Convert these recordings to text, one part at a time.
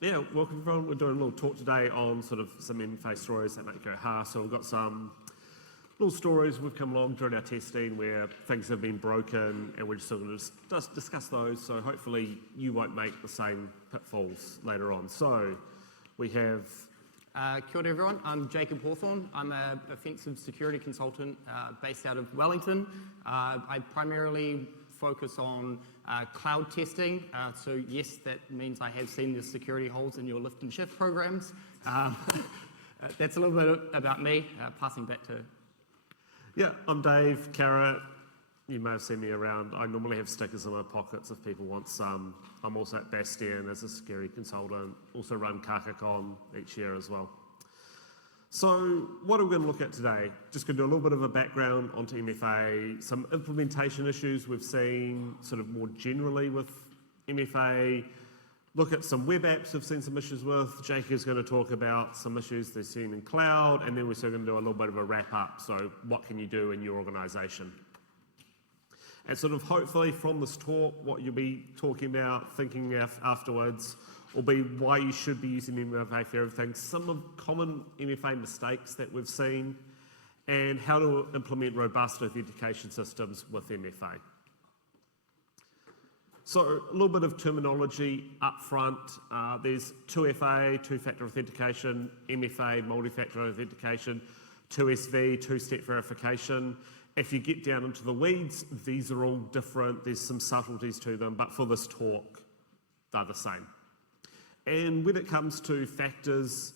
Yeah, welcome everyone. We're doing a little talk today on sort of some MFA stories that make you go ha. So we've got some little stories we've come along during our testing where things have been broken and we're just sort of just discuss those. So hopefully you won't make the same pitfalls later on. So we have... Kia ora everyone, I'm Jacob Hawthorne. I'm an offensive security consultant based out of Wellington. I primarily focus on cloud testing. So yes, that means I have seen the security holes in your lift and shift programs. That's a little bit about me. Passing back to... Yeah, I'm Dave, Karit. You may have seen me around. I normally have stickers in my pockets if people want some. I'm also at Bastion as a security consultant. Also run KakaCon each year as well. So what are we going to look at today? Just going to do a little bit of a background onto MFA, some implementation issues we've seen sort of more generally with MFA, look at some web apps we've seen some issues with. Jake is going to talk about some issues they've seen in cloud, and then we're still going to do a little bit of a wrap up. So what can you do in your organisation? And sort of hopefully from this talk, what you'll be talking about, thinking afterwards, will be why you should be using MFA for everything, some of common MFA mistakes that we've seen, and how to implement robust authentication systems with MFA. So a little bit of terminology up front. There's 2FA, two-factor authentication, MFA, multi-factor authentication, 2SV, two-step verification. If you get down into the weeds, these are all different. There's some subtleties to them, but for this talk, they're the same. And when it comes to factors,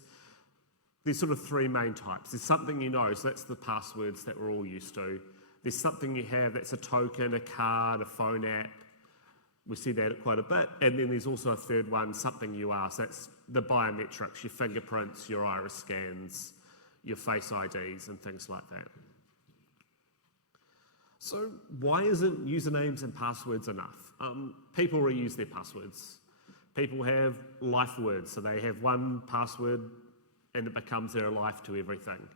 there's sort of three main types. There's something you know, so that's the passwords that we're all used to. There's something you have, that's a token, a card, a phone app. We see that quite a bit. And then there's also a third one, something you are. So that's the biometrics, your fingerprints, your iris scans, your face IDs, and things like that. So why isn't usernames and passwords enough? People reuse their passwords. People have life words, so they have one password and it becomes their life to everything.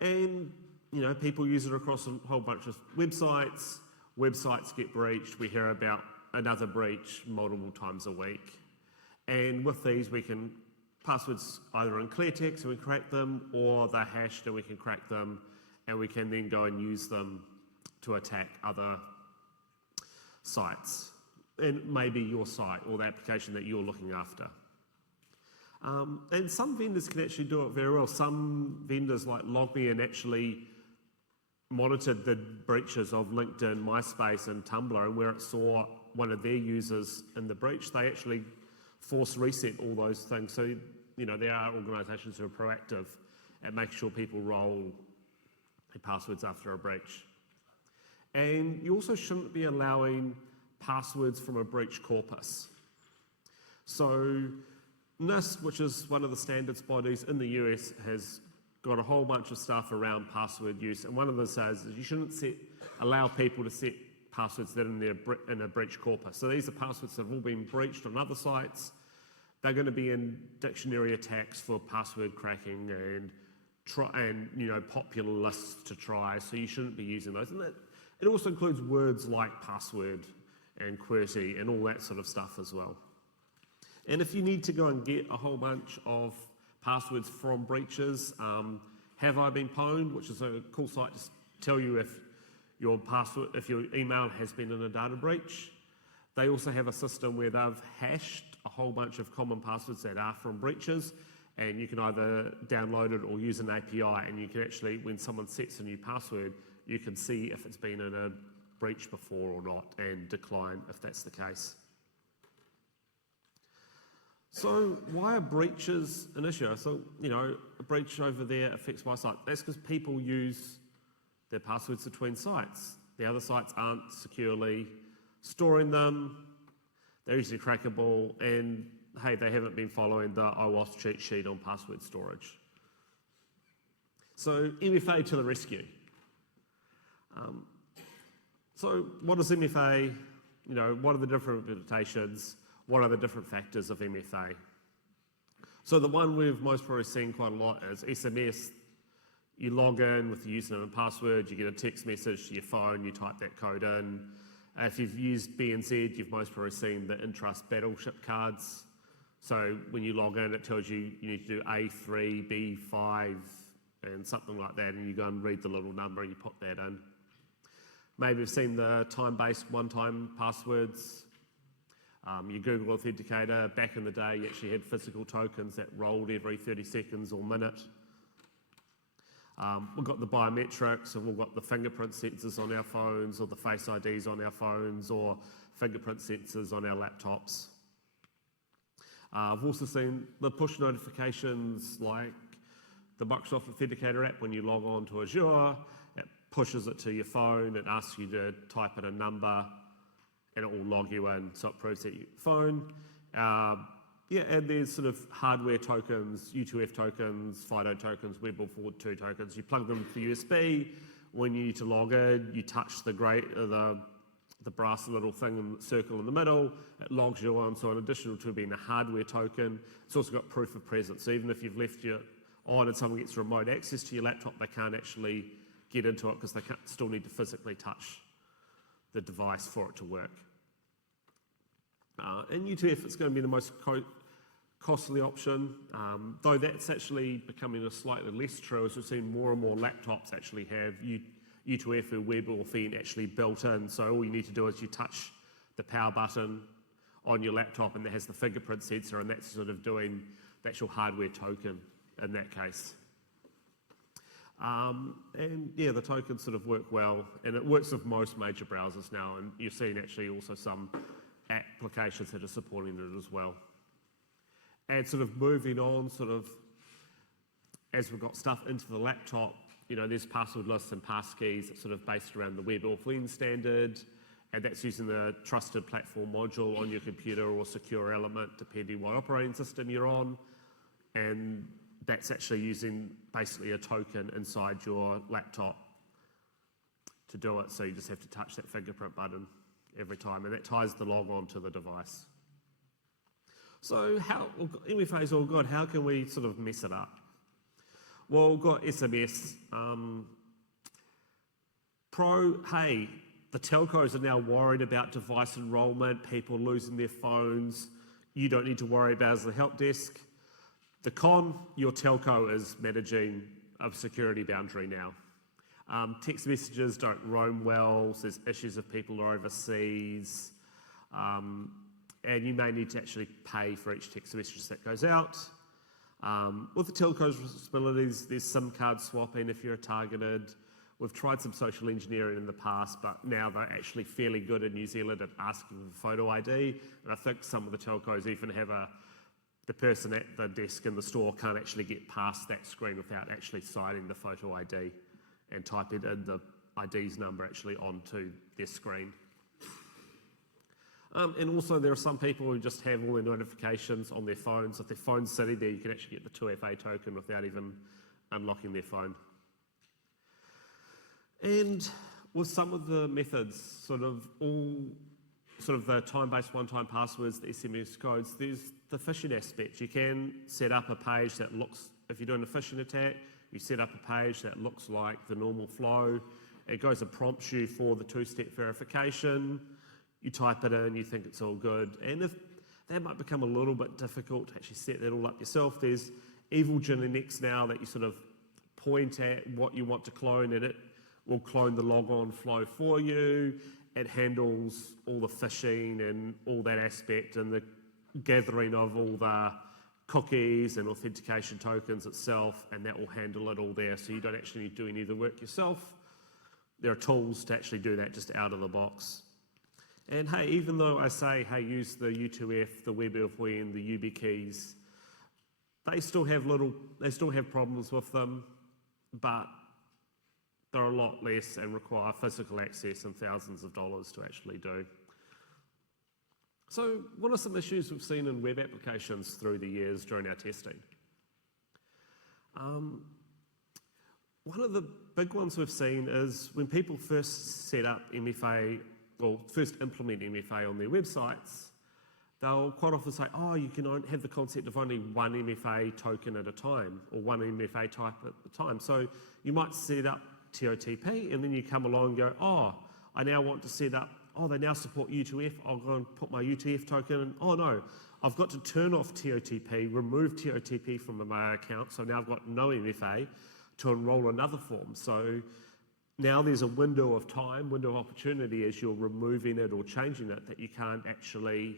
And, you know, people use it across a whole bunch of websites. Websites get breached. We hear about another breach multiple times a week. And with these, we can, passwords either in clear text and we crack them, or they're hashed and we can crack them, and we can then go and use them to attack other sites. And maybe your site or the application that you're looking after. And some vendors can actually do it very well. Some vendors like LogMeIn actually monitored the breaches of LinkedIn, MySpace and Tumblr, and where it saw one of their users in the breach, they actually force reset all those things. So, you know, there are organisations who are proactive at making sure people roll their passwords after a breach. And you also shouldn't be allowing passwords from a breach corpus. So NIST, which is one of the standards bodies in the US, has got a whole bunch of stuff around password use, and one of them says is you shouldn't allow people to set passwords that are in a breach corpus. So these are passwords that have all been breached on other sites. They're going to be in dictionary attacks for password cracking and you know, popular lists to try, so you shouldn't be using those. And it also includes words like password and QWERTY and all that sort of stuff as well. And if you need to go and get a whole bunch of passwords from breaches, Have I Been Pwned, which is a cool site to tell you if your password, if your email has been in a data breach. They also have a system where they've hashed a whole bunch of common passwords that are from breaches, and you can either download it or use an API, and you can actually, when someone sets a new password, you can see if it's been in a breach before or not, and decline if that's the case. So why are breaches an issue? So, you know, a breach over there affects my site. That's because people use their passwords between sites. The other sites aren't securely storing them. They're easily crackable, and hey, they haven't been following the OWASP cheat sheet on password storage. So MFA to the rescue. So what is MFA? You know, what are the different implementations? What are the different factors of MFA? So the one we've most probably seen quite a lot is SMS. You log in with the username and password, you get a text message to your phone, you type that code in. If you've used BNZ, you've most probably seen the Intrust Battleship cards. So when you log in, it tells you you need to do A3, B5, and something like that, and you go and read the little number and you put that in. Maybe you've seen the time-based one-time passwords. Your Google Authenticator, back in the day, you actually had physical tokens that rolled every 30 seconds or minute. We've got the biometrics, and we've got the fingerprint sensors on our phones, or the face IDs on our phones, or fingerprint sensors on our laptops. I've also seen the push notifications like the Microsoft Authenticator app. When you log on to Azure, it pushes it to your phone, it asks you to type in a number, and it will log you in, so it proves that your phone. And there's sort of hardware tokens, U2F tokens, FIDO tokens, Web of Forward 2 tokens. You plug them to USB. When you need to log in, you touch the brass little thing in the circle in the middle, it logs you on. So in addition to being a hardware token, it's also got proof of presence. So even if you've left it on and someone gets remote access to your laptop, they can't actually get into it because they still need to physically touch the device for it to work. In U2F, it's going to be the most costly option, though that's actually becoming a slightly less true as we've seen more and more laptops actually have U2F or WebAuthn actually built in. So all you need to do is you touch the power button on your laptop and that has the fingerprint sensor, and that's sort of doing the actual hardware token in that case. The tokens sort of work well, and it works with most major browsers now, and you're seeing actually also some applications that are supporting it as well. And sort of moving on, sort of as we've got stuff into the laptop, there's password lists and passkeys that's sort of based around the WebAuthn standard, and that's using the trusted platform module on your computer or secure element, depending what operating system you're on. And that's actually using basically a token inside your laptop to do it. So you just have to touch that fingerprint button every time, and that ties the log on to the device. So MFA is all good. How can we sort of mess it up? Well, we've got SMS. Hey, the telcos are now worried about device enrollment, people losing their phones. You don't need to worry about it as a help desk. The con, your telco is managing a security boundary now. Text messages don't roam well, so there's issues if people are overseas. And you may need to actually pay for each text message that goes out. With the telco's responsibilities, there's SIM card swapping if you're targeted. We've tried some social engineering in the past, but now they're actually fairly good in New Zealand at asking for photo ID. And I think some of the telcos even have the person at the desk in the store can't actually get past that screen without actually citing the photo ID and typing in the ID's number actually onto their screen. And also there are some people who just have all their notifications on their phones. If their phone's sitting there, you can actually get the 2FA token without even unlocking their phone. And with some of the methods, sort of the time-based one-time passwords, the SMS codes, there's the phishing aspect. You can set up a page that looks, if you're doing a phishing attack, you set up a page that looks like the normal flow. It goes and prompts you for the two-step verification. You type it in, you think it's all good. And if that might become a little bit difficult to actually set that all up yourself, there's evil genetics now that you sort of point at what you want to clone, and it will clone the logon flow for you. It handles all the phishing and all that aspect and the gathering of all the cookies and authentication tokens itself, and that will handle it all there, so you don't actually need to do any of the work yourself. There are tools to actually do that just out of the box. And hey, even though I say, hey, use the U2F, the WebAuthn, the YubiKeys, they still have problems with them, but they're a lot less and require physical access and thousands of dollars to actually do. So what are some issues we've seen in web applications through the years during our testing? One of the big ones we've seen is when people first set up MFA, or first implement MFA on their websites, they'll quite often say, oh, you can have the concept of only one MFA token at a time, or one MFA type at a time. So you might set up TOTP, and then you come along and go, oh, I now want to set up, oh, they now support U2F, I'll go and put my U2F token in. Oh no, I've got to turn off TOTP, remove TOTP from my account, so now I've got no MFA to enrol another form. So now there's a window of time, window of opportunity as you're removing it or changing it that you can't actually,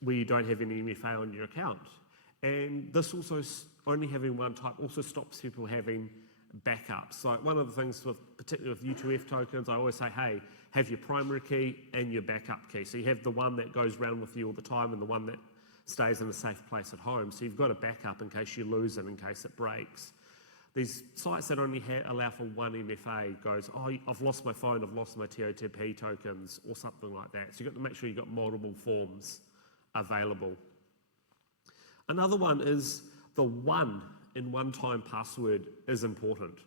where you don't have any MFA on your account. And this also, only having one type also stops people having backups. So one of the things, particularly with U2F tokens, I always say, hey, have your primary key and your backup key. So you have the one that goes around with you all the time and the one that stays in a safe place at home. So you've got a backup in case you lose it, in case it breaks. These sites that only allow for one MFA goes, oh, I've lost my phone, I've lost my TOTP tokens, or something like that. So you've got to make sure you've got multiple forms available. Another one is the one-time password is important.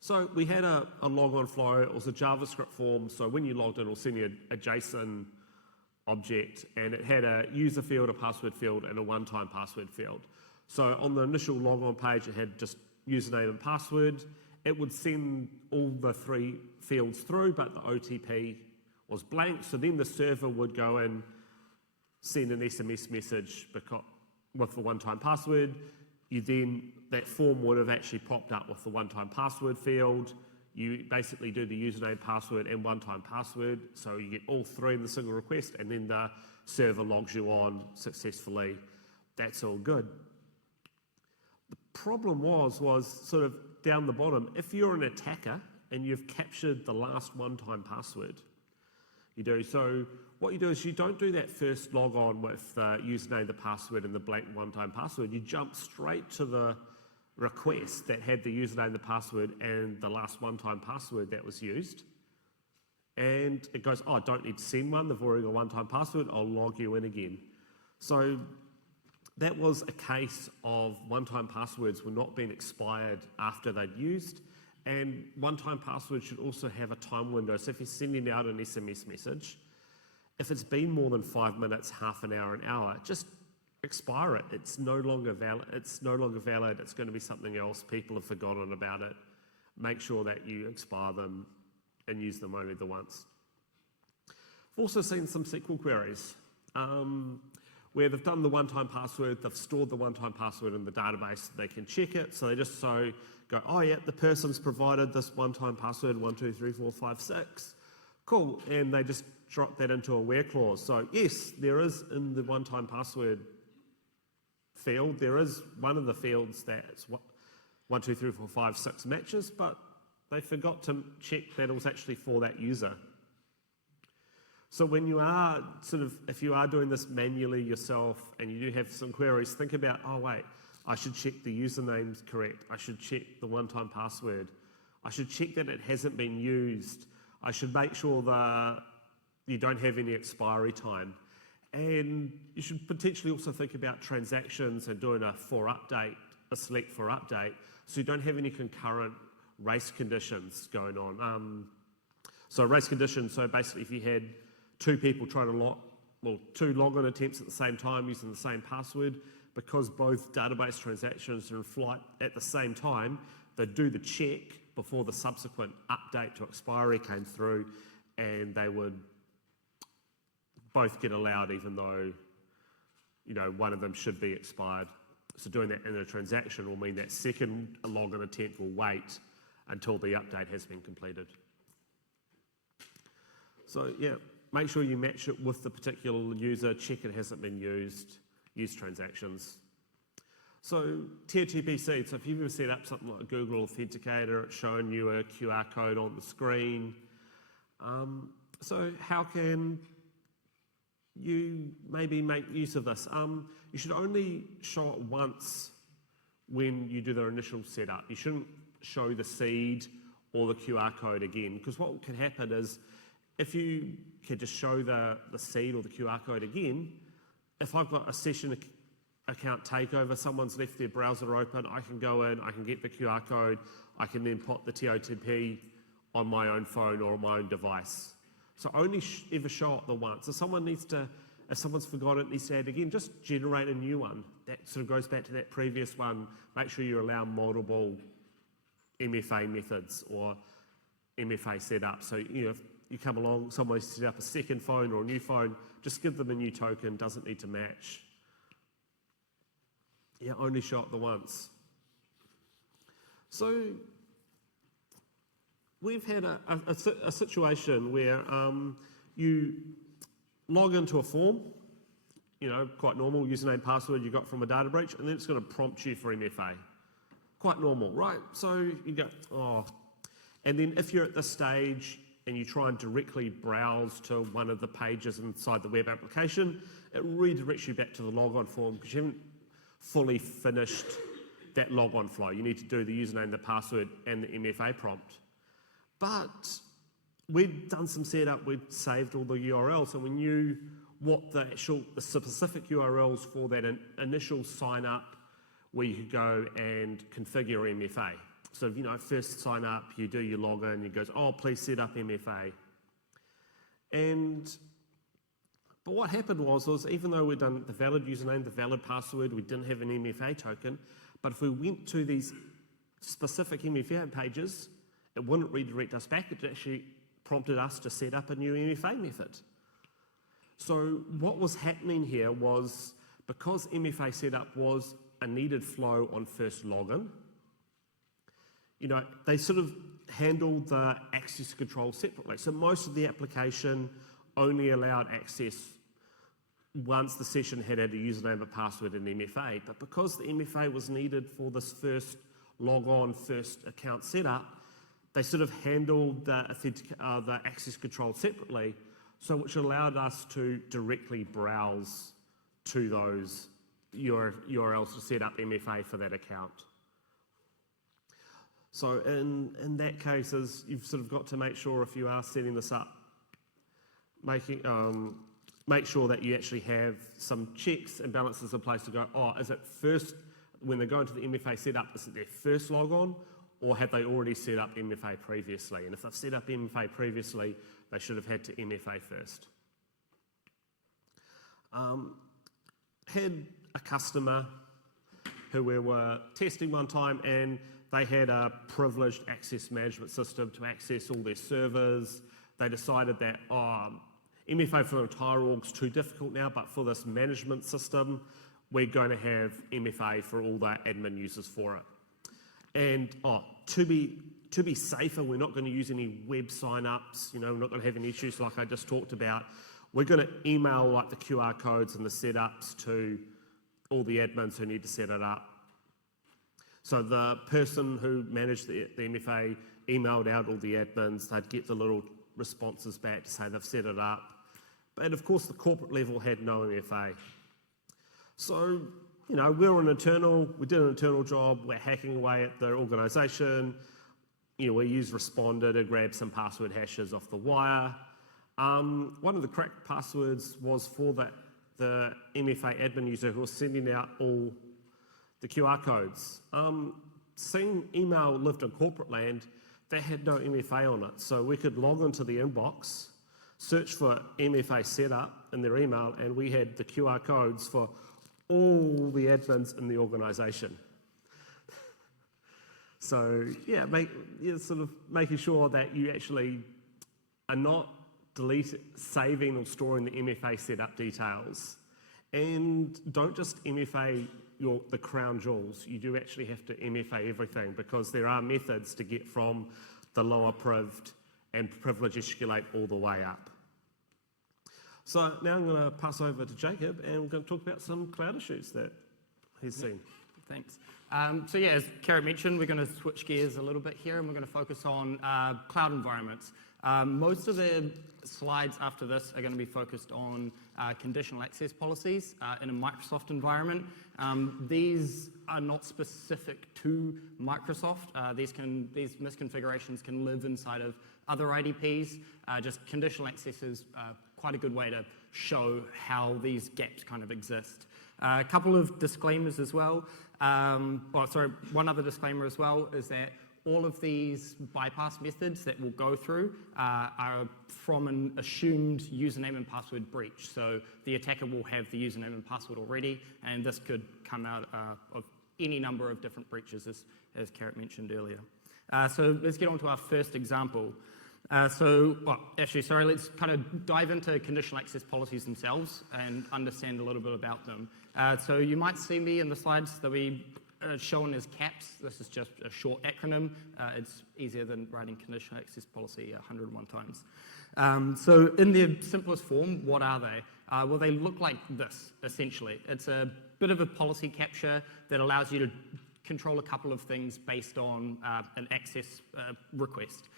So we had a log-on flow. It was a JavaScript form. So when you logged in, it will send you a JSON object, and it had a user field, a password field, and a one-time password field. So on the initial log-on page, it had just username and password. It would send all the three fields through, but the OTP was blank. So then the server would go and send an SMS message with the one-time password. That form would have actually popped up with the one-time password field. You basically do the username, password, and one-time password. So you get all three in the single request, and then the server logs you on successfully. That's all good. The problem was sort of down the bottom. If you're an attacker and you've captured the last one-time password, you do. So what you do is you don't do that first log on with the username, the password, and the blank one-time password. You jump straight to the request that had the username, the password, and the last one-time password that was used. And it goes, oh, I don't need to send one. They've already got a one-time password. I'll log you in again. So that was a case of one-time passwords were not being expired after they'd used. And one-time passwords should also have a time window. So if you're sending out an SMS message, if it's been more than 5 minutes, half an hour, just expire it. It's no longer valid. It's going to be something else. People have forgotten about it. Make sure that you expire them and use them only the once. I've also seen some SQL queries where they've done the one-time password, they've stored the one-time password in the database so they can check it. So they just go, oh yeah, the person's provided this one-time password, 1, 2, 3, 4, 5, 6. Cool, and they just drop that into a where clause. So yes, there is in the one-time password field, there is one of the fields that's 1, 2, 3, 4, 5, 6 matches, but they forgot to check that it was actually for that user. So when you are if you are doing this manually yourself and you do have some queries, think about, oh wait, I should check the username's correct. I should check the one-time password. I should check that it hasn't been used. I should make sure that you don't have any expiry time. And you should potentially also think about transactions and doing a select for update, so you don't have any concurrent race conditions going on. So race conditions, so basically if you had two people trying to two login attempts at the same time using the same password, because both database transactions are in flight at the same time, they do the check before the subsequent update to expiry came through, and they would both get allowed even though one of them should be expired. So doing that in a transaction will mean that second login attempt will wait until the update has been completed. So yeah, make sure you match it with the particular user, check it hasn't been used, use transactions. So TOTP seed, so if you've ever set up something like a Google Authenticator, it's showing you a QR code on the screen. So how can you maybe make use of this? You should only show it once when you do the initial setup. You shouldn't show the seed or the QR code again, because what can happen is if you can just show the seed or the QR code again, if I've got a session account takeover, someone's left their browser open, I can go in, I can get the QR code, I can then put the TOTP on my own phone or on my own device. So only ever show it the once. If someone's forgotten it, needs to add again, just generate a new one. That sort of goes back to that previous one. Make sure you allow multiple MFA methods or MFA setup. So you come along, someone set up a second phone or a new phone, just give them a new token, doesn't need to match. Yeah, only show up the once. So we've had a situation where you log into a form, quite normal, username, password you got from a data breach, and then it's going to prompt you for MFA. Quite normal, right? So you go, oh. And then if you're at this stage and you try and directly browse to one of the pages inside the web application, it redirects you back to the logon form because you haven't fully finished that logon flow. You need to do the username, the password, and the MFA prompt. But we'd done some setup, we'd saved all the URLs, and we knew what the specific URLs for that initial sign up where you could go and configure MFA. So, first sign up, you do your login, it goes, oh, please set up MFA. But what happened was even though we'd done the valid username, the valid password, we didn't have an MFA token, but if we went to these specific MFA pages, it wouldn't redirect us back, it actually prompted us to set up a new MFA method. So what was happening here was, because MFA setup was a needed flow on first login, they sort of handled the access control separately. So most of the application only allowed access once the session had a username, a password, and MFA. But because the MFA was needed for this first log-on, first account setup, they sort of handled the access control separately, so which allowed us to directly browse to those URLs to set up MFA for that account. So in that case, you've sort of got to make sure if you are setting this up, make sure that you actually have some checks and balances in place to go, oh, is it first, when they go into the MFA setup, is it their first log on, or have they already set up MFA previously? And if they've set up MFA previously, they should have had to MFA first. Had a customer who we were testing one time, and they had a privileged access management system to access all their servers. They decided that, MFA for the entire org's too difficult now, but for this management system, we're going to have MFA for all the admin users for it. And to be safer, we're not going to use any web sign-ups, we're not going to have any issues like I just talked about. We're going to email like the QR codes and the setups to all the admins who need to set it up. So the person who managed the MFA emailed out all the admins, they'd get the little responses back to say they've set it up. But of course the corporate level had no MFA. So, we did an internal job, we're hacking away at the organisation, we used Responder to grab some password hashes off the wire. One of the cracked passwords was for the MFA admin user who was sending out all the QR codes. Seeing email lived in corporate land, they had no MFA on it. So we could log into the inbox, search for MFA setup in their email, and we had the QR codes for all the admins in the organisation. So yeah, sort of making sure that you actually are not saving or storing the MFA setup details. And don't just MFA the crown jewels, you do actually have to MFA everything, because there are methods to get from the lower prived and privilege escalate all the way up. So now I'm going to pass over to Jacob, and we're going to talk about some cloud issues that he's seen. Thanks. So yeah, as Karit mentioned, we're going to switch gears a little bit here, and we're going to focus on cloud environments. Most of the slides after this are going to be focused on conditional access policies in a Microsoft environment. These are not specific to Microsoft. These misconfigurations can live inside of other IDPs. Just conditional access is quite a good way to show how these gaps kind of exist. A couple of disclaimers as well. One other disclaimer as well is that all of these bypass methods that we'll go through are from an assumed username and password breach. So the attacker will have the username and password already, and this could come out of any number of different breaches, as Karit mentioned earlier. So let's get on to our first example. Let's kind of dive into conditional access policies themselves and understand a little bit about them. So you might see me in the slides that we shown as CAPS. This is just a short acronym. It's easier than writing conditional access policy 101 times. So in their simplest form, what are they? Well, they look like this, essentially. It's a bit of a policy capture that allows you to control a couple of things based on an access request.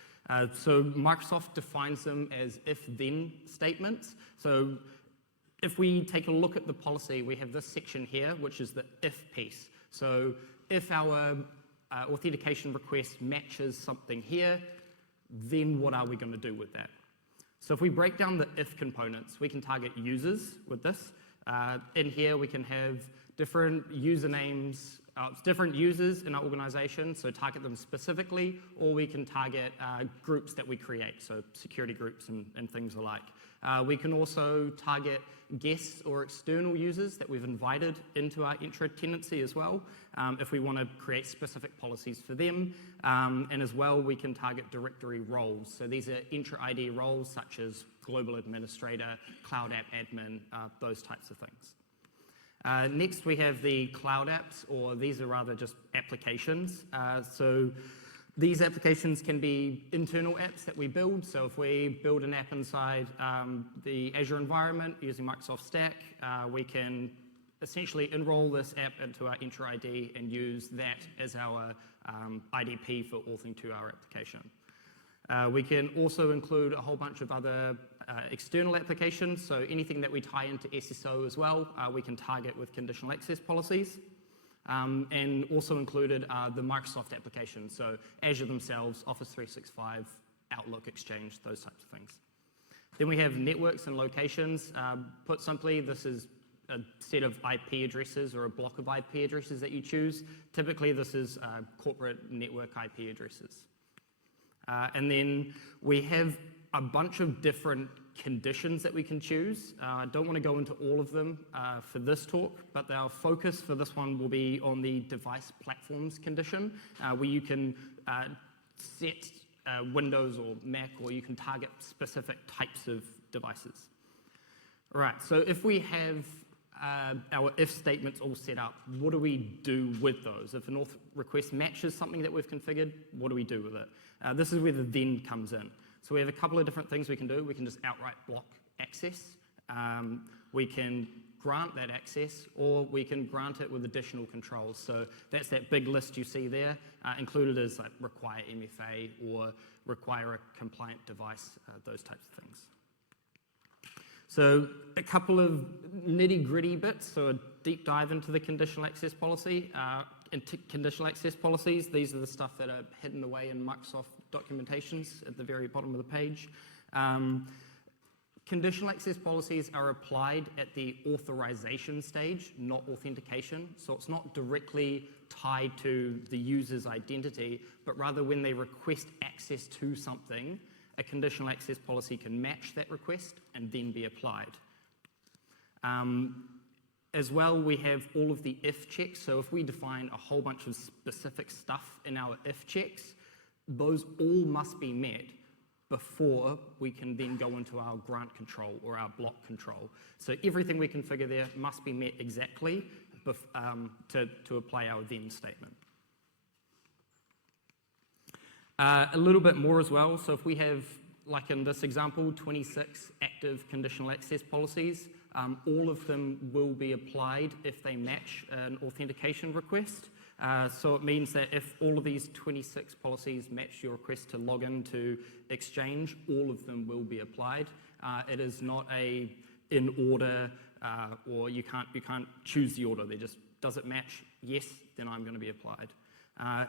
So Microsoft defines them as if-then statements. So if we take a look at the policy, we have this section here, which is the if piece. So if our authentication request matches something here, then what are we going to do with that? So if we break down the if components, we can target users with this. In here, we can have different usernames, different users in our organization, so target them specifically, or we can target groups that we create, so security groups and things alike. We can also target guests or external users that we've invited into our intro tenancy as well, if we want to create specific policies for them. And as well, we can target directory roles. So these are intro ID roles such as global administrator, cloud app admin, those types of things. Next, we have the cloud apps, or these are rather just applications. So these applications can be internal apps that we build. So if we build an app inside the Azure environment using Microsoft Stack, we can essentially enroll this app into our Enter ID and use that as our IDP for authoring to our application. We can also include a whole bunch of other external applications, so anything that we tie into SSO as well, we can target with conditional access policies. And also included are the Microsoft applications, so Azure themselves, Office 365, Outlook, Exchange, those types of things. Then we have networks and locations. Put simply, this is a set of IP addresses or a block of IP addresses that you choose. Typically, this is corporate network IP addresses. And then we have a bunch of different conditions that we can choose. I don't want to go into all of them for this talk, but our focus for this one will be on the device platforms condition, where you can set Windows or Mac, or you can target specific types of devices. All right, so if we have our if statements all set up, what do we do with those? If an auth request matches something that we've configured, what do we do with it? This is where the then comes in. So we have a couple of different things we can do. We can just outright block access. We can grant that access, or we can grant it with additional controls. So that's that big list you see there, included as like require MFA or require a compliant device, those types of things. So a couple of nitty-gritty bits, so a deep dive into the conditional access policy. Conditional access policies, these are the stuff that are hidden away in Microsoft documentations at the very bottom of the page. Conditional access policies are applied at the authorization stage, not authentication. So it's not directly tied to the user's identity, but rather when they request access to something, a conditional access policy can match that request and then be applied. As well, we have all of the if checks. So if we define a whole bunch of specific stuff in our if checks, those all must be met before we can then go into our grant control or our block control. So everything we configure there must be met exactly to apply our then statement. A little bit more as well. So if we have, like in this example, 26 active conditional access policies, all of them will be applied if they match an authentication request. So it means that if all of these 26 policies match your request to log into Exchange, all of them will be applied. It is not a in order, or you can't choose the order. They just, does it match? Yes, then I'm going to be applied.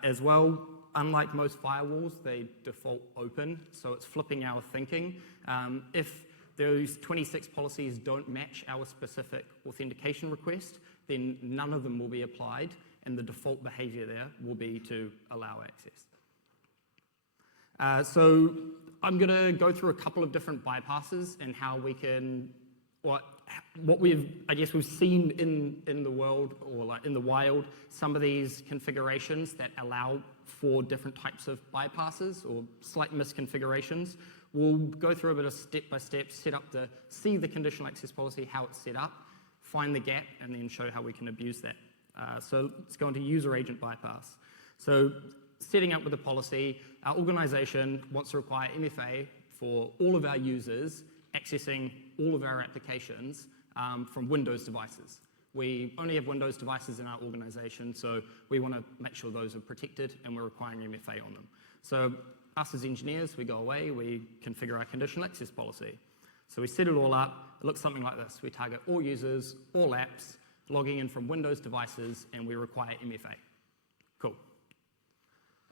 As well, unlike most firewalls, they default open, so it's flipping our thinking. If those 26 policies don't match our specific authentication request, then none of them will be applied, and the default behavior there will be to allow access. So I'm going to go through a couple of different bypasses and how we can what we've seen in the world, or like in the wild, some of these configurations that allow for different types of bypasses or slight misconfigurations. We'll go through a bit of step-by-step, see the conditional access policy, how it's set up, find the gap, and then show how we can abuse that. So let's go into user agent bypass. So setting up with the policy, our organization wants to require MFA for all of our users accessing all of our applications from Windows devices. We only have Windows devices in our organization, so we want to make sure those are protected, and we're requiring MFA on them. So us as engineers, we go away, we configure our conditional access policy. So we set it all up. It looks something like this. We target all users, all apps, logging in from Windows devices, and we require MFA. Cool.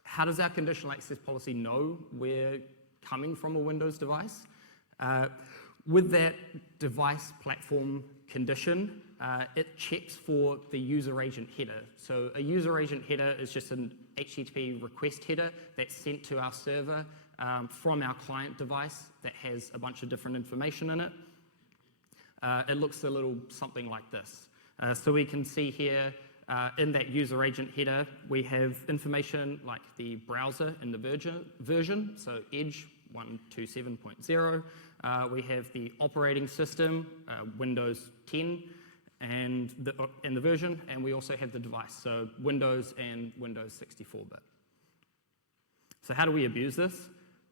How does our conditional access policy know we're coming from a Windows device? With that device platform condition, it checks for the user agent header. So a user agent header is just an HTTP request header that's sent to our server from our client device that has a bunch of different information in it. It looks a little something like this. So we can see here in that user agent header, we have information like the browser and the version, so Edge 127.0. We have the operating system, Windows 10, and the version, and we also have the device, so Windows and Windows 64-bit. So how do we abuse this?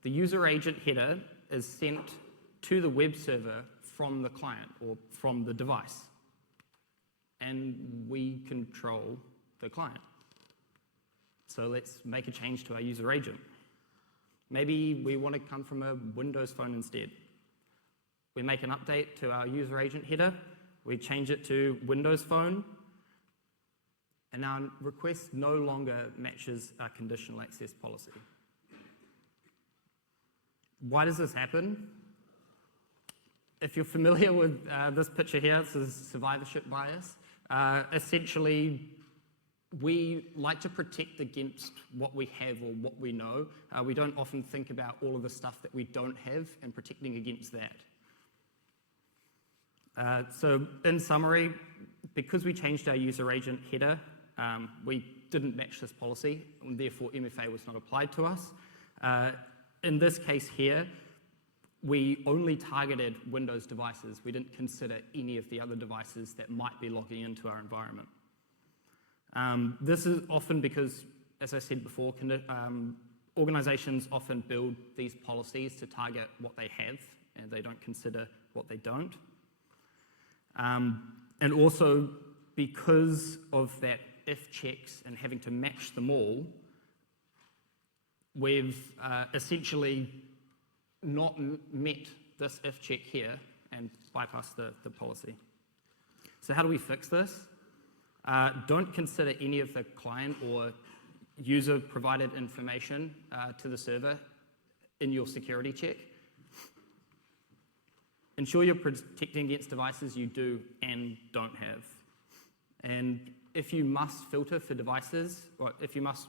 The user agent header is sent to the web server from the client or from the device, and we control the client. So let's make a change to our user agent. Maybe we want to come from a Windows phone instead. We make an update to our user agent header, we change it to Windows Phone, and our request no longer matches our conditional access policy. Why does this happen? If you're familiar with this picture here, this is survivorship bias. Essentially, we like to protect against what we have or what we know. We don't often think about all of the stuff that we don't have and protecting against that. So in summary, because we changed our user agent header, we didn't match this policy, and therefore MFA was not applied to us. In this case here, we only targeted Windows devices. We didn't consider any of the other devices that might be logging into our environment. This is often because, as I said before, organizations often build these policies to target what they have, and they don't consider what they don't. And also, because of that if checks and having to match them all, we've essentially not met this if check here and bypassed the policy. So how do we fix this? Don't consider any of the client or user provided information to the server in your security check. Ensure you're protecting against devices you do and don't have. And if you must filter for devices, or if you must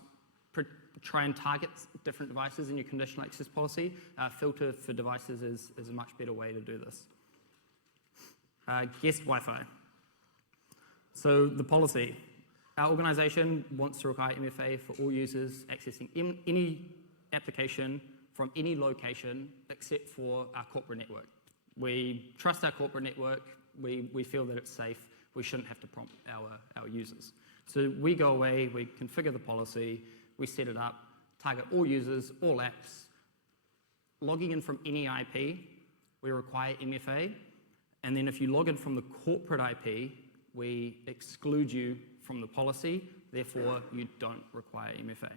try and target different devices in your conditional access policy, filter for devices is a much better way to do this. Guest Wi-Fi. So the policy. Our organization wants to require MFA for all users accessing any application from any location except for our corporate network. We trust our corporate network. We feel that it's safe. We shouldn't have to prompt our users. So we go away, we configure the policy, we set it up, target all users, all apps. Logging in from any IP, we require MFA. And then if you log in from the corporate IP, we exclude you from the policy, therefore you don't require MFA.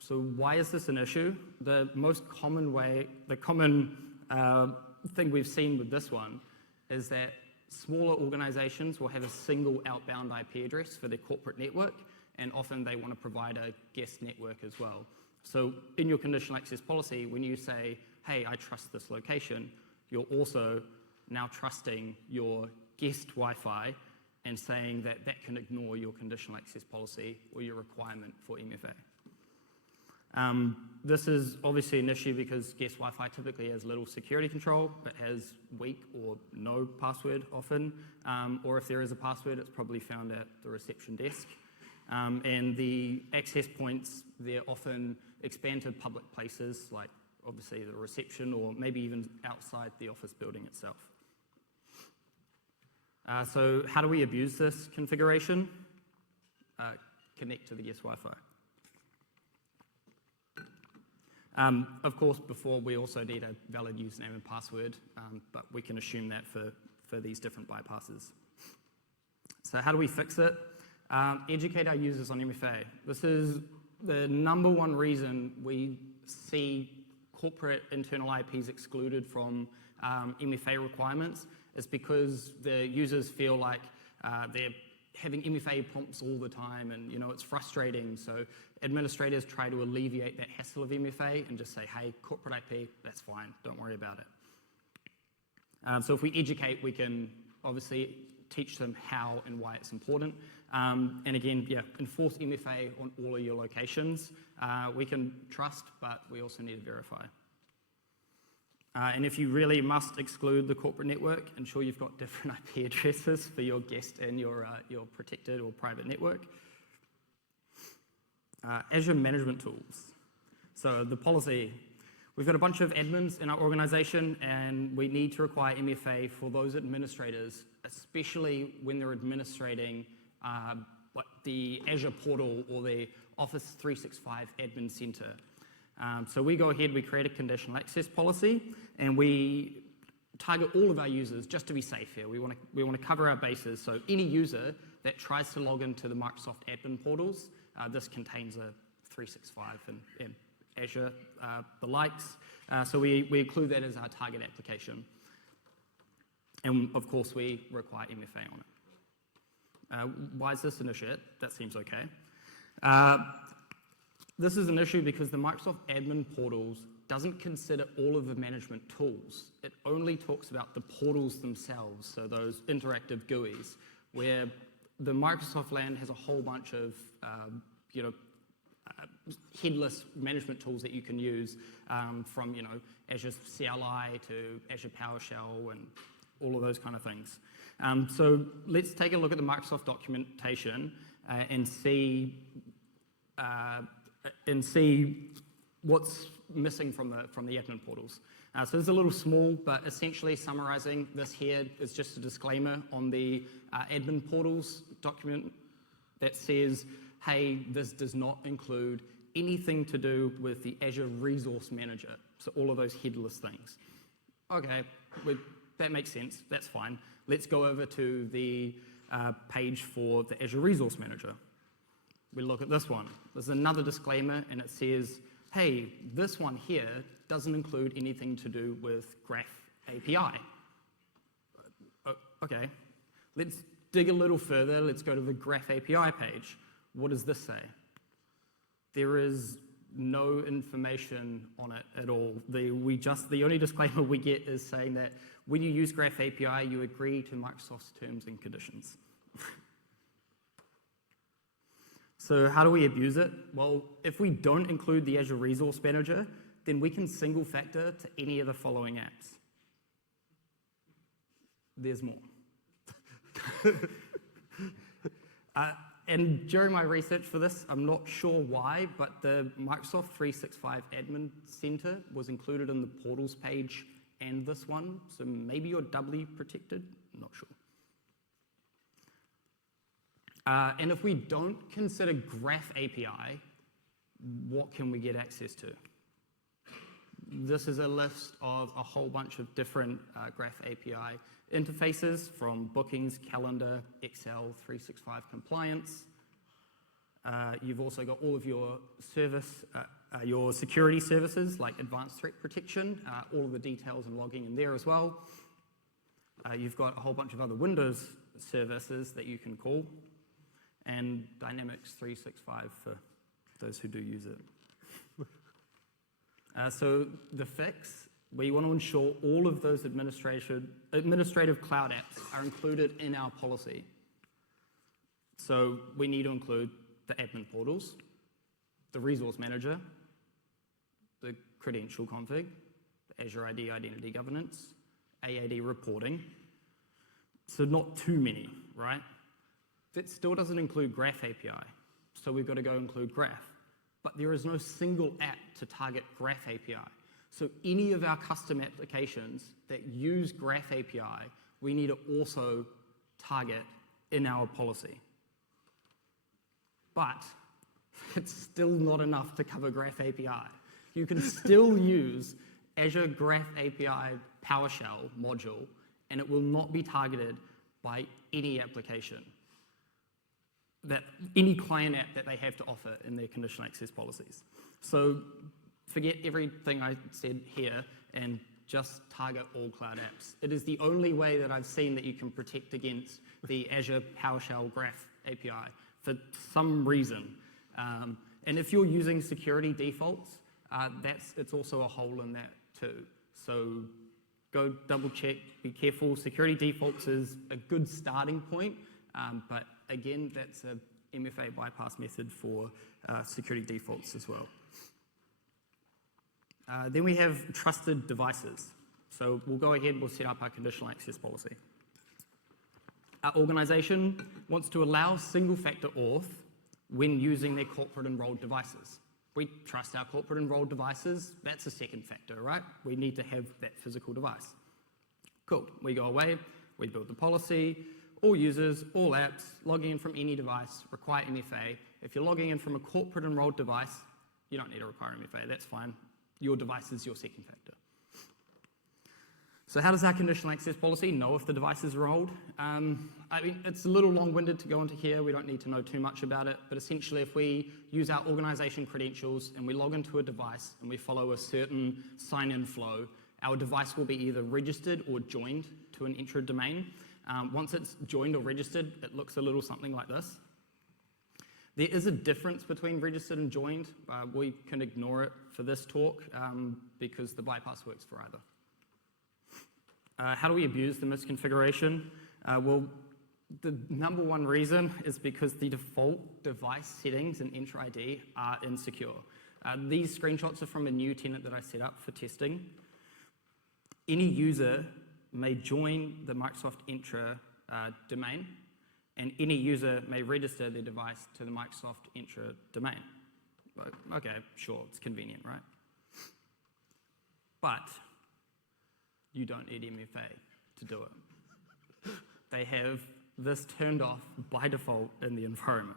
So why is this an issue? The most common way, the common thing we've seen with this one is that smaller organizations will have a single outbound IP address for their corporate network, and often they want to provide a guest network as well. So in your conditional access policy, when you say, hey, I trust this location, you're also now trusting your guest Wi-Fi and saying that that can ignore your conditional access policy or your requirement for MFA. This is obviously an issue because guest Wi-Fi typically has little security control. It has weak or no password often, or if there is a password, it's probably found at the reception desk. And the access points, they're often expand to public places like obviously the reception or maybe even outside the office building itself. So how do we abuse this configuration? Connect to the guest Wi-Fi. Of course, before we also need a valid username and password, but we can assume that for these different bypasses. So how do we fix it? Educate our users on MFA. This is the number one reason we see corporate internal IPs excluded from MFA requirements is because the users feel like they're having MFA prompts all the time and it's frustrating. So administrators try to alleviate that hassle of MFA and just say, hey, corporate IP, that's fine, don't worry about it. So if we educate, we can obviously teach them how and why it's important. And again, enforce MFA on all of your locations. We can trust, but we also need to verify. And if you really must exclude the corporate network, ensure you've got different IP addresses for your guest and your protected or private network. Azure management tools. So the policy, we've got a bunch of admins in our organization and we need to require MFA for those administrators, especially when they're administrating like the Azure portal or the Office 365 admin center. So we go ahead, we create a conditional access policy, and we target all of our users just to be safe here. We want to cover our bases. So any user that tries to log into the Microsoft admin portals, this contains a 365 and Azure, the likes. So we include that as our target application. And of course, we require MFA on it. Why is this an issue? That seems okay. This is an issue because the Microsoft admin portals doesn't consider all of the management tools. It only talks about the portals themselves, so those interactive GUIs, where the Microsoft land has a whole bunch of headless management tools that you can use from Azure CLI to Azure PowerShell and all of those kind of things. So let's take a look at the Microsoft documentation and see what's missing from the admin portals. So it's a little small, but essentially summarizing this here is just a disclaimer on the admin portals document that says, hey, this does not include anything to do with the Azure Resource Manager. So all of those headless things. Okay, that makes sense, that's fine. Let's go over to the page for the Azure Resource Manager. We look at this one. There's another disclaimer, and it says, hey, this one here doesn't include anything to do with Graph API. Okay, let's dig a little further. Let's go to the Graph API page. What does this say? There is no information on it at all. The only disclaimer we get is saying that when you use Graph API, you agree to Microsoft's terms and conditions. So how do we abuse it? Well, if we don't include the Azure Resource Manager, then we can single factor to any of the following apps. There's more. And during my research for this, I'm not sure why, but the Microsoft 365 Admin Center was included in the portals page and this one, so maybe you're doubly protected, I'm not sure. And if we don't consider Graph API, what can we get access to? This is a list of a whole bunch of different Graph API interfaces from bookings, calendar, Excel, 365 compliance. You've also got all of your your security services like advanced threat protection, all of the details and logging in there as well. You've got a whole bunch of other Windows services that you can call, and Dynamics 365 for those who do use it. So the fix, we want to ensure all of those administrative cloud apps are included in our policy. So we need to include the admin portals, the resource manager, credential config, Azure ID identity governance, AAD reporting. So not too many, right? That still doesn't include Graph API. So we've got to go include Graph. But there is no single app to target Graph API. So any of our custom applications that use Graph API, we need to also target in our policy. But it's still not enough to cover Graph API. You can still use Azure Graph API PowerShell module, and it will not be targeted by any application, any client app that they have to offer in their conditional access policies. So forget everything I said here and just target all cloud apps. It is the only way that I've seen that you can protect against the Azure PowerShell Graph API for some reason. And if you're using security defaults, it's also a hole in that too. So go double check, be careful. Security defaults is a good starting point, but again, that's a MFA bypass method for security defaults as well. Then we have trusted devices. So we'll go ahead, we'll set up our conditional access policy. Our organization wants to allow single-factor auth when using their corporate enrolled devices. We trust our corporate enrolled devices. That's a second factor, right? We need to have that physical device. Cool. We go away, we build the policy. All users, all apps, logging in from any device require MFA. If you're logging in from a corporate enrolled device, you don't need to require MFA. That's fine. Your device is your second factor. So how does our conditional access policy know if the device is enrolled? I mean, it's a little long-winded to go into here. We don't need to know too much about it. But essentially, if we use our organization credentials and we log into a device and we follow a certain sign-in flow, our device will be either registered or joined to an intra-domain. Once it's joined or registered, it looks a little something like this. There is a difference between registered and joined. We can ignore it for this talk because the bypass works for either. How do we abuse the misconfiguration? Well, the number one reason is because the default device settings in Entra ID are insecure. These screenshots are from a new tenant that I set up for testing. Any user may join the Microsoft Entra domain, and any user may register their device to the Microsoft Entra domain. Okay, sure, it's convenient, right? But you don't need MFA to do it. They have this turned off by default in the environment.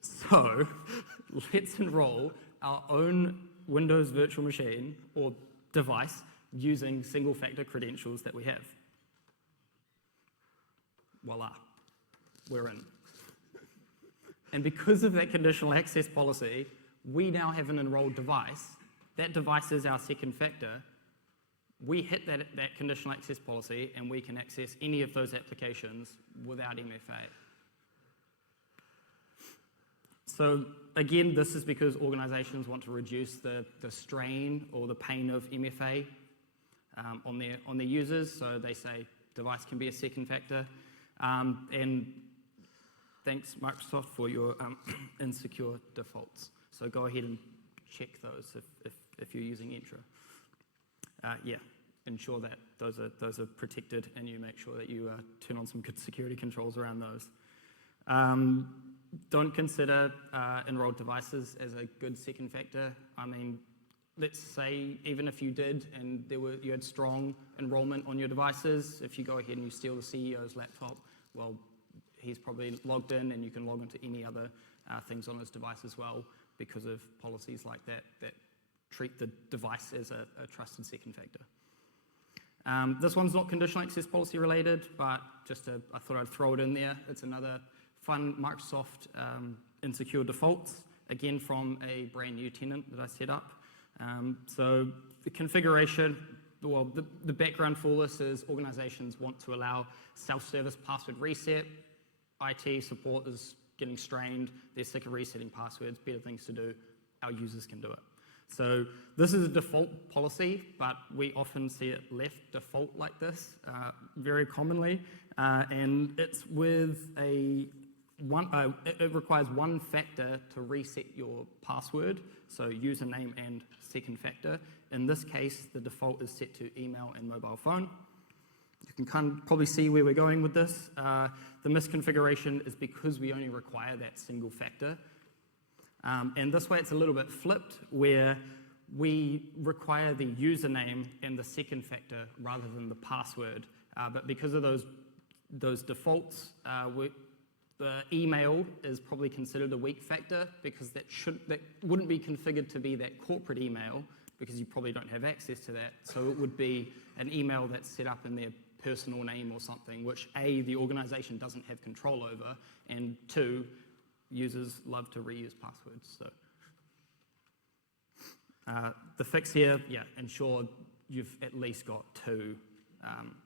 So let's enroll our own Windows virtual machine or device using single-factor credentials that we have. Voila, we're in. And because of that conditional access policy, we now have an enrolled device. That device is our second factor. We hit that conditional access policy and we can access any of those applications without MFA. So again, this is because organizations want to reduce the strain or the pain of MFA on their users. So they say device can be a second factor. And thanks, Microsoft, for your insecure defaults. So go ahead and check those if you're using Entra. Yeah, ensure that those are protected and you make sure that you turn on some good security controls around those. Don't consider enrolled devices as a good second factor. I mean, let's say even if you did and you had strong enrollment on your devices, if you go ahead and you steal the CEO's laptop, well, he's probably logged in and you can log into any other things on his device as well because of policies like that treat the device as a trusted second factor. This one's not conditional access policy related, but I thought I'd throw it in there. It's another fun Microsoft insecure defaults, again from a brand new tenant that I set up. So the configuration, well, the background for this is organizations want to allow self-service password reset. IT support is getting strained. They're sick of resetting passwords, better things to do. Our users can do it. So this is a default policy, but we often see it left default like this very commonly. And it's with a it requires one factor to reset your password, so username and second factor. In this case, the default is set to email and mobile phone. You can probably see where we're going with this. The misconfiguration is because we only require that single factor. And this way it's a little bit flipped, where we require the username and the second factor rather than the password. But because of those defaults, the email is probably considered a weak factor because that wouldn't be configured to be that corporate email because you probably don't have access to that. So it would be an email that's set up in their personal name or something, which A, the organization doesn't have control over, and 2, users love to reuse passwords. So the fix here, ensure you've at least got 2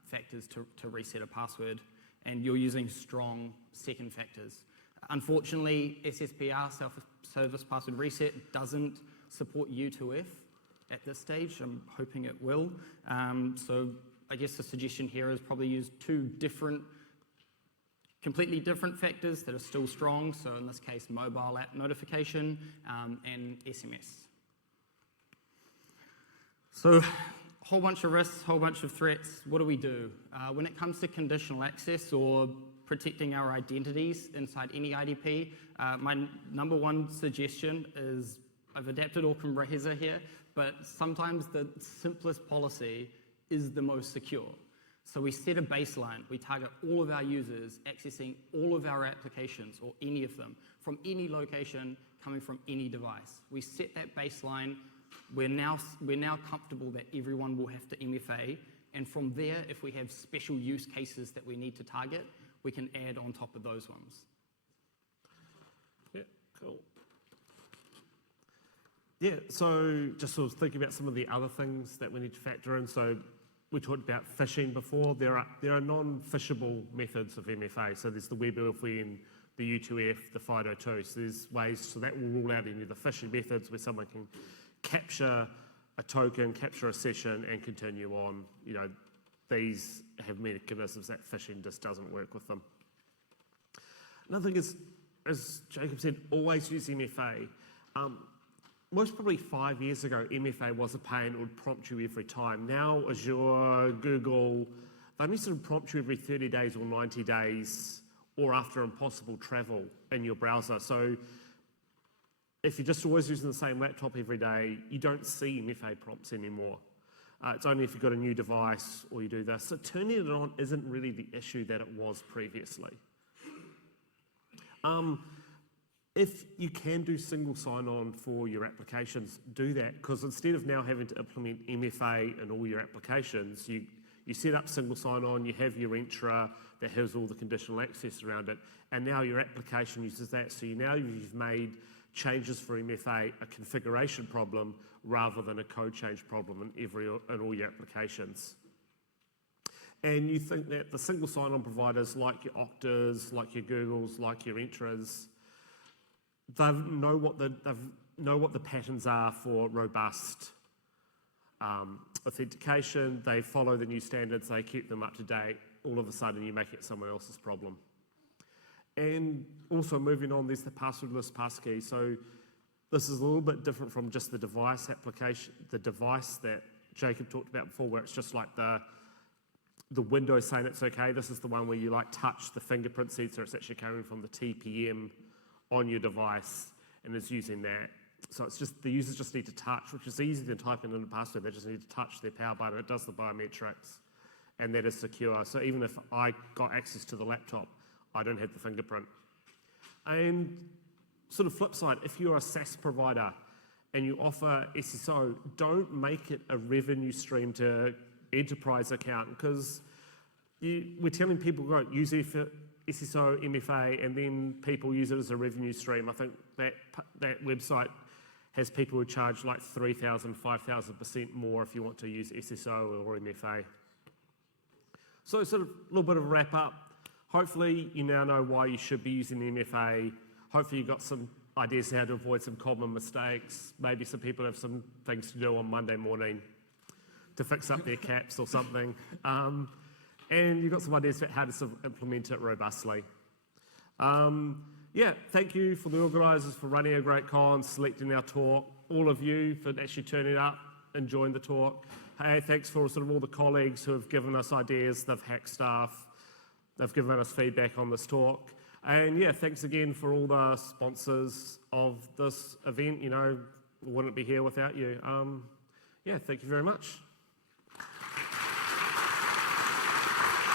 factors to reset a password, and you're using strong second factors. Unfortunately, SSPR, Self-Service Password Reset, doesn't support U2F at this stage. I'm hoping it will. So I guess the suggestion here is probably use 2 completely different factors that are still strong. So in this case, mobile app notification and SMS. So whole bunch of risks, whole bunch of threats. What do we do? When it comes to conditional access or protecting our identities inside any IDP, my number 1 suggestion is, I've adapted Auckland here, but sometimes the simplest policy is the most secure. So we set a baseline. We target all of our users accessing all of our applications, or any of them, from any location, coming from any device. We set that baseline. We're now comfortable that everyone will have to MFA, and from there, if we have special use cases that we need to target, we can add on top of those ones. Yeah, cool. Yeah, so just sort of thinking about some of the other things that we need to factor in. So we talked about phishing before. There are non-phishable methods of MFA. So there's the WebMFA, the U2F, the FIDO2. So there's ways, so that will rule out any of the phishing methods where someone can capture a token, capture a session, and continue on. You know, these have mechanisms that phishing just doesn't work with them. Another thing is, as Jacob said, always use MFA. Most probably 5 years ago, MFA was a pain. It would prompt you every time. Now, Azure, Google, they only sort of prompt you every 30 days or 90 days, or after impossible travel in your browser. So if you're just always using the same laptop every day, you don't see MFA prompts anymore. It's only if you've got a new device or you do this. So turning it on isn't really the issue that it was previously. If you can do single sign-on for your applications, do that, because instead of now having to implement MFA in all your applications, you set up single sign-on, you have your intra that has all the conditional access around it, and now your application uses that. So now you've made changes for MFA a configuration problem rather than a code change problem in all your applications. And you think that the single sign-on providers like your Oktas, like your Googles, like your Intras, they know what the patterns are for robust authentication. They follow the new standards. They keep them up to date. All of a sudden, you make it someone else's problem. And also moving on, there's the passwordless passkey. So this is a little bit different from just the device application, the device that Jacob talked about before, where it's just like the window saying it's okay. This is the one where you like touch the fingerprint sensor. It's actually coming from the TPM on your device, and it's using that. So it's just, the users just need to touch, which is easier than typing in a password. They just need to touch their power button. It does the biometrics, and that is secure. So even if I got access to the laptop, I don't have the fingerprint. And sort of flip side, if you're a SaaS provider and you offer SSO, don't make it a revenue stream to enterprise account, because we're telling people, go use SSO, MFA, and then people use it as a revenue stream. I think that website has people who charge like 3,000, 5,000% more if you want to use SSO or MFA. So sort of a little bit of a wrap up. Hopefully you now know why you should be using MFA. Hopefully you've got some ideas how to avoid some common mistakes. Maybe some people have some things to do on Monday morning to fix up their caps or something. And you've got some ideas about how to sort of implement it robustly. Yeah, thank you for the organisers for running a great con, selecting our talk, all of you for actually turning up, enjoying the talk. Hey, thanks for sort of all the colleagues who have given us ideas, they've hacked stuff, they've given us feedback on this talk. And yeah, thanks again for all the sponsors of this event. You know, we wouldn't be here without you. Yeah, thank you very much.